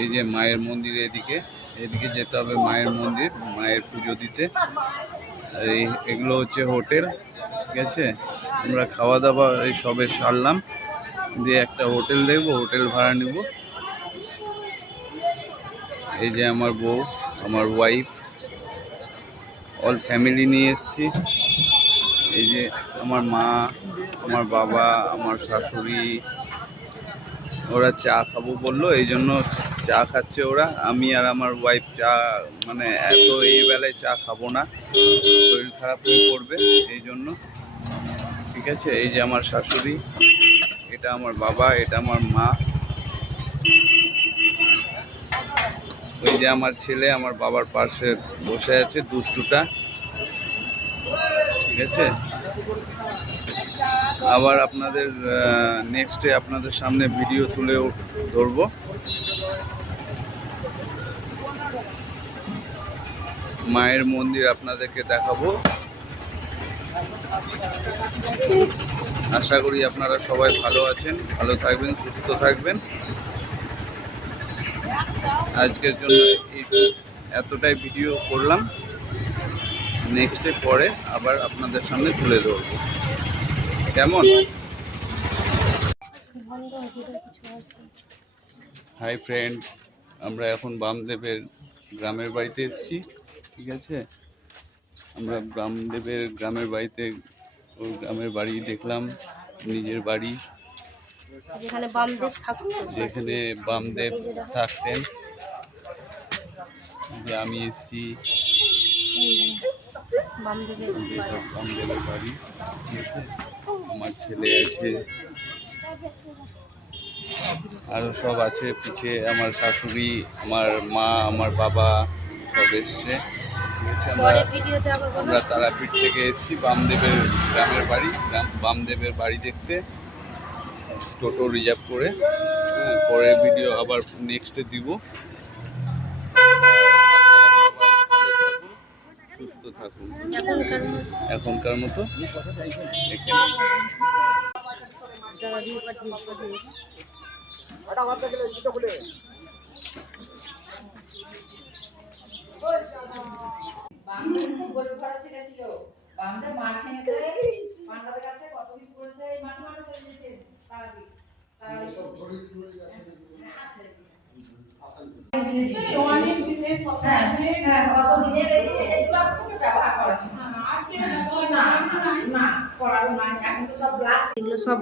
এই যে মায়ের মন্দির, এদিকে যেতে হবে মায়ের মন্দির, মায়ের পুজো দিতে। আর এগুলো হচ্ছে হোটেল, ঠিক আছে। আমরা খাওয়া দাওয়া এই সবে সারলাম, দিয়ে একটা হোটেল দেখবো, হোটেল ভাড়া নিব। এই যে আমার বউ, আমার ওয়াইফ, অল ফ্যামিলি নিয়ে এসেছি। এই যে আমার মা, আমার বাবা, আমার শাশুড়ি, ওরা চা খাবো বললো, এই জন্য চা খাচ্ছে ওরা। আমি আর আমার ওয়াইফ চা মানে এত এই বেলায় চা খাবো না, শরীর খারাপ হয়ে পড়বে, এই জন্য, ঠিক আছে। এই যে আমার শাশুড়ি, এটা আমার বাবা, এটা আমার মা, ওই যে আমার ছেলে আমার বাবার পাশে বসে আছে, দুষ্টুটা, ঠিক আছে। আবার আপনাদের নেক্সটে আপনাদের সামনে ভিডিও তুলে ধরবো। মায়ের মন্দির আপনাদেরকে দেখাবো। আশা করি আপনারা সবাই ভালো আছেন, ভালো থাকবেন, সুস্থ থাকবেন। আজকের জন্য এতটাই ভিডিও করলাম, নেক্সটে পরে আবার আপনাদের সামনে তুলে ধরবো, কেমন? হাই ফ্রেন্ড, আমরা এখন বামদেবের গ্রামের বাড়িতে এসেছি, ঠিক আছে। আমরা বামদেবের গ্রামের বাড়িতে, ওর গ্রামের বাড়ি দেখলাম, নিজের বাড়ি, যেখানে বামদেব থাকতেন। যে আমি এসেছি বামদেবের বাড়ি, ঠিক আছে। আমার ছেলে আছে, আরও সব আছে পিছে, আমার শাশুড়ি, আমার মা, আমার বাবা সব এসছে, ঠিক আছে। আমরা তারাপীঠ থেকে এসেছি বামদেবের গ্রামের বাড়ি, বামদেবের বাড়ি দেখতে, টোটো রিজার্ভ করে। পরের ভিডিও আবার নেক্সটে দিব। সুস্থ থাকুন, এখনকার মতো সব